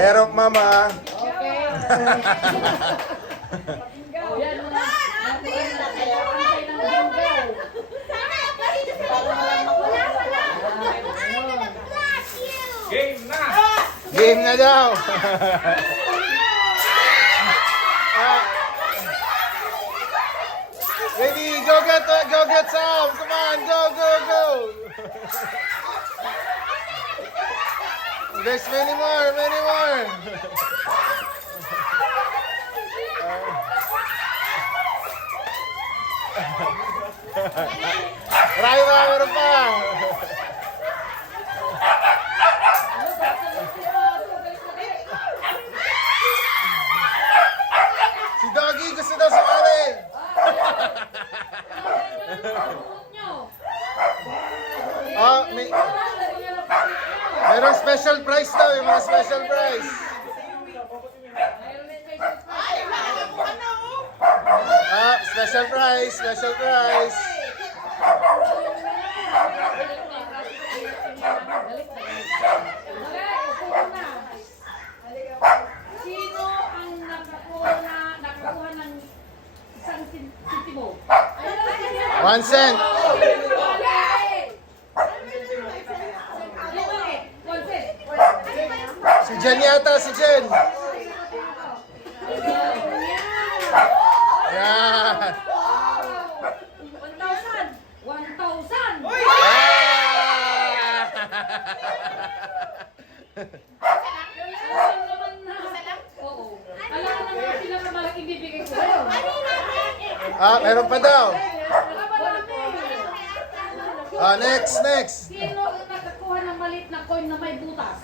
Pero mama. Okay. Yan na. Game na! Game na daw. Ready, go get some. Come on, go. There's many more. Meron pa. Si Doggy gusto daw sumali. Merong special prize daw, yung mga special prize. Special prize. Sino ang nakakuha ng isang sentimo? 1 cent. Si Jen yata, si Jen. Yan. 1,000! Alam naman na. Oo. Alam naman na pinakamalaking bibigay ko. Meron pa daw. Naman Next. Sino ang nakakuha ng maliit na coin na may butas?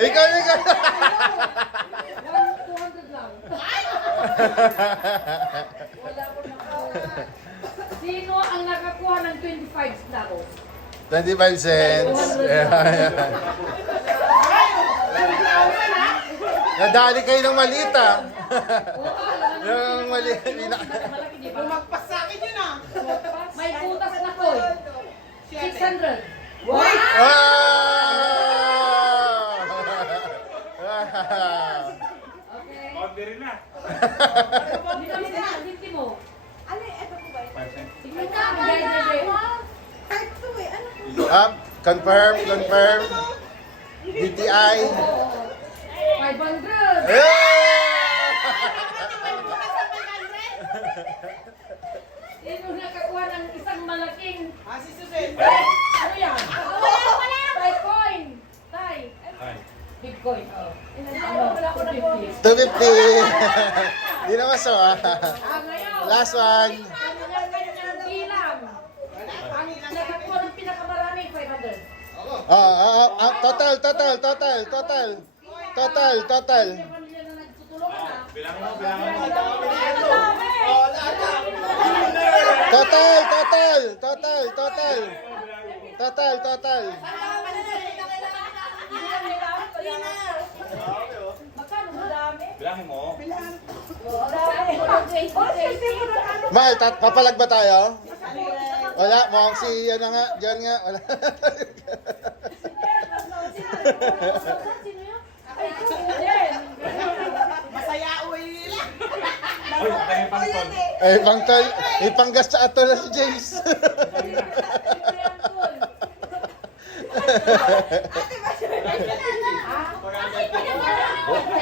Ikaw. 200 lang. Wala ko nakuha. Sino ang nakakuha ng 25 centavos? 25 cents. Nadali kayo ng maliit ah. Yung maliit. Malaki, di ba? Magpas sa akin yun ah. May butas na coin. 600. Wow! Okay. Order na. Hindi kami sinasiti mo. Ano, eto po ba? Sige na, bigay. Part 2 eh. Ano po? Confirm. DTI. 500. Sino nakakuha ng isang malaking... Si Susan. Ano yan? Tay coin. Tay. Big coin. Oh. Ano? 250. 250. Di naman so ah. Ngayon. Last one. Bilang. Ang nakakuha ng pinakamarami, 500. Total. Yung pamilya na nagtutulungan ah. Bilang mo. Total. Magkano madami? Bilangin mo. Mahal, papalag ba tayo? Wala, mukhang si ano nga, John nga. Wala. Masaya uwi nila. Uy, tayo pang Pangtol, panggas sa atol na si James.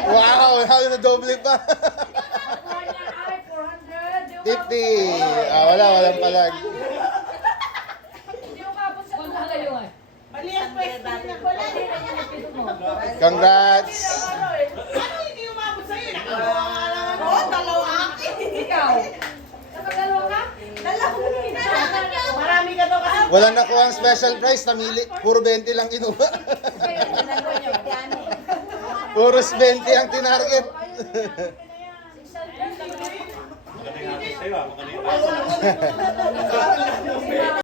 Wow, halos na doble pa. 50. Walang palag. Mali ang question na. Wala din Congrats. Ano hindi umabot sa'yo? Nakakuha nga lang ako. Oo, dalawa akin. Ikaw? Nakadalawa ka? Marami ka daw kasi. Walang nakuha ang special prize, namili. Puro 20 lang kinuha. Puro 20 ang tinarget. Magaling natin sa'yo. Magaling tayo.